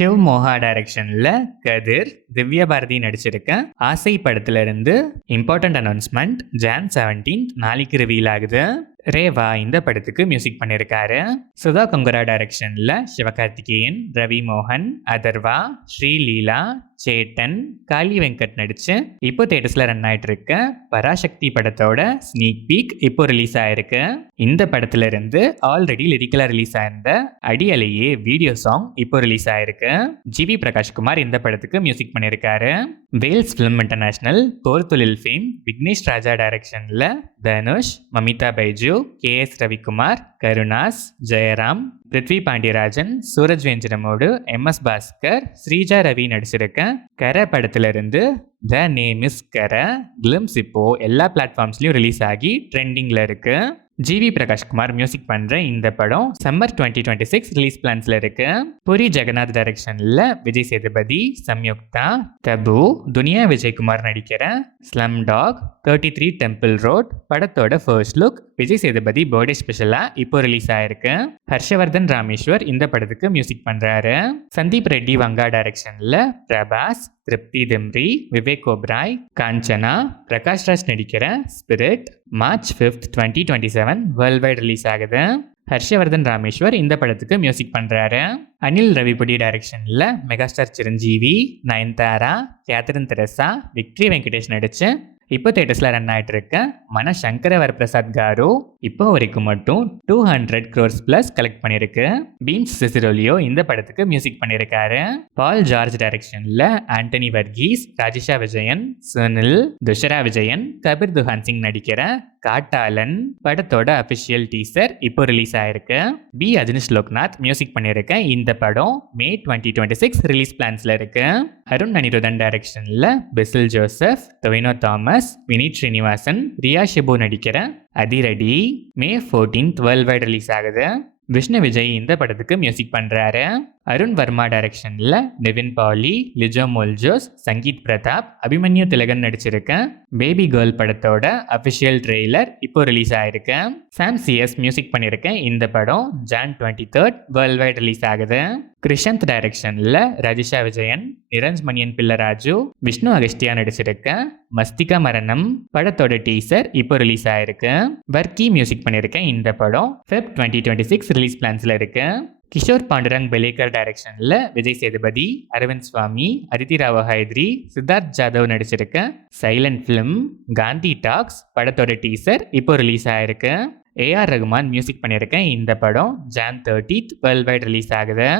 ஷிவ் மோகா டைரக்ஷன்ல கதிர், திவ்யா பாரதி நடிச்சிருக்க ஆசை படத்துல இருந்து இம்பார்ட்டன்ட் அனௌன்ஸ்மெண்ட். Jan 17 நாளைக்கு ரிவீல் ஆகுது. ரேவா இந்த படத்துக்கு மியூசிக் பண்ணியிருக்காரு. சுதா கொங்கரா டைரக்ஷன்ல சிவகார்த்திகேயன், ரவி மோகன், அதர்வா, ஸ்ரீலீலா, சேட்டன், காளி வெங்கட் நடிச்சு இப்போ தியேட்டர்ஸ்ல ரன் ஆயிட்டு இருக்க பராசக்தி படத்தோட ஸ்னீக் பீக் இப்போ ரிலீஸ் ஆயிருக்கு. இந்த படத்துல இருந்து ஆல்ரெடி லிரிக்கலா ரிலீஸ் ஆயிருந்த அடியலையே வீடியோ சாங் இப்போ ரிலீஸ் ஆயிருக்கு. ஜிவி பிரகாஷ்குமார் இந்த படத்துக்கு மியூசிக் பண்ணியிருக்காரு. Wales film international போர்த்தொழில் fame Vignesh ராஜா டைரக்ஷன்ல தனுஷ், மமிதா பைஜு, KS ரவிக்குமார், கருணாஸ், ஜெயராம், பிருத்வி பாண்டியராஜன், சூரஜ் வெஞ்சனமோடு, MS பாஸ்கர், ஸ்ரீஜா ரவி நடிச்சிருக்க கர படத்துல இருந்து த நேம் இஸ் கர கிளிம்ஸ் இப்போ எல்லா பிளாட்ஃபார்ம்ஸ்லயும் ரிலீஸ் ஆகி ட்ரெண்டிங்ல இருக்கு. ஜிவி பிரகாஷ்குமார் மியூசிக் பண்ற இந்த படம் சம்மர் 2026 ரிலீஸ் பிளான்ஸ்ல இருக்கு. புரி ஜெகநாத் டைரக்ஷன்ல விஜய் சேதுபதி, சம்யுக்தா, தபு, துனியா விஜயகுமார் நடிக்கிற ஸ்லம் டாக் 33 டெம்பிள் ரோட் படத்தோட first look Vijay Sethupathi birthday ஸ்பெஷலா இப்போ ரிலீஸ் ஆயிருக்கு. ஹர்ஷவர்தன் ராமேஸ்வர் இந்த படத்துக்கு மியூசிக் பண்றாரு. சந்தீப் ரெட்டி வங்கா டைரக்ஷன்ல பிரபாஸ், திருப்தி திம்ரி, விவேக் ஓப்ராய், காஞ்சனா, பிரகாஷ் ராஜ் நடிக்கிற spirit March 5th 2027 world wide release ஆகுது. ஹர்ஷவர்தன் ராமேஸ்வர் இந்த படத்துக்கு மியூசிக் பண்றாரு. அனில் ரவிபுடி டைரக்ஷன்ல megastar Chiranjeevi, Nayanthara, Catherine Tresa, victory Venkatesh நடிச்சு இப்போ தியேட்டர்ஸ்ல ரன் ஆயிட்டு இருக்க மனசங்கர வரப்பிரசாத் காரு இப்போ வரைக்கும் மட்டும் 200 crores பிளஸ் கலெக்ட் பண்ணிருக்கு. பீம்ஸ் சிசிரோலியோ இந்த படத்துக்கு மியூசிக் பண்ணியிருக்காரு. பால் ஜார்ஜ் டைரக்ஷன்ல ஆண்டனி வர்கீஸ், ராஜிஷா விஜயன், சுனில், துஷரா விஜயன், கபீர் துஹான் சிங் நடிக்கிற காட்டாலன் படத்தோட அபிஷியல் டீசர் இப்போ ரிலீஸ் ஆயிருக்கு. பி அஜினிஷ் லோக்நாத் மியூசிக் பண்ணியிருக்க இந்த படம் May 2026 ரிலீஸ் பிளான்ஸ்ல இருக்கு. அருண் அனிருதன் டைரக்ஷன்ல Basil Joseph, Tovino Thomas, Vineeth Sreenivasan, Riya Shibu நடிக்கிற அதிரடி May 14th world wide release ஆகுது. விஷ்ணு விஜய் இந்த படத்துக்கு மியூசிக் பண்றாரு. அருண் வர்மா டைரக்ஷன்ல நிவின் பாலி, லிஜோ மோல்ஜோஸ், சங்கீத் பிரதாப், அபிமன்யு திலகன் நடிச்சிருக்க பேபி கேர்ள் படத்தோட அபிஷியல் ட்ரெய்லர் இப்போ ரிலீஸ் ஆயிருக்கு. சாம் CS மியூசிக் பண்ணியிருக்க இந்த படம் Jan 23rd world wide release ஆகுது. கிருஷந்த் டைரக்ஷன்ல ரஜிஷா விஜயன், நிரஞ்ச் மணியன் பிள்ளராஜு, விஷ்ணு அகஸ்டியா நடிச்சிருக்க மஸ்திகா மரணம் படத்தோட டீசர் இப்போ ரிலீஸ் ஆயிருக்கு. வர்க்கி மியூசிக் பண்ணியிருக்க இந்த படம் Feb 2026 ரிலீஸ் பிளான்ஸ்ல இருக்கு. கிஷோர் பாண்டுரங் பெலேக்கர் டைரக்ஷன்ல விஜய் சேதுபதி, அரவிந்த் சுவாமி, அதிதி ராவ் ஹைத்ரி, சித்தார்த் ஜாதவ் நடிச்சிருக்க சைலண்ட் பிலிம் காந்தி டாக்ஸ் படத்தோட டீசர் இப்போ ரிலீஸ் ஆயிருக்கு. AR ரகுமான் மியூசிக் பண்ணியிருக்க இந்த படம் Jan 30th world wide release ஆகுது.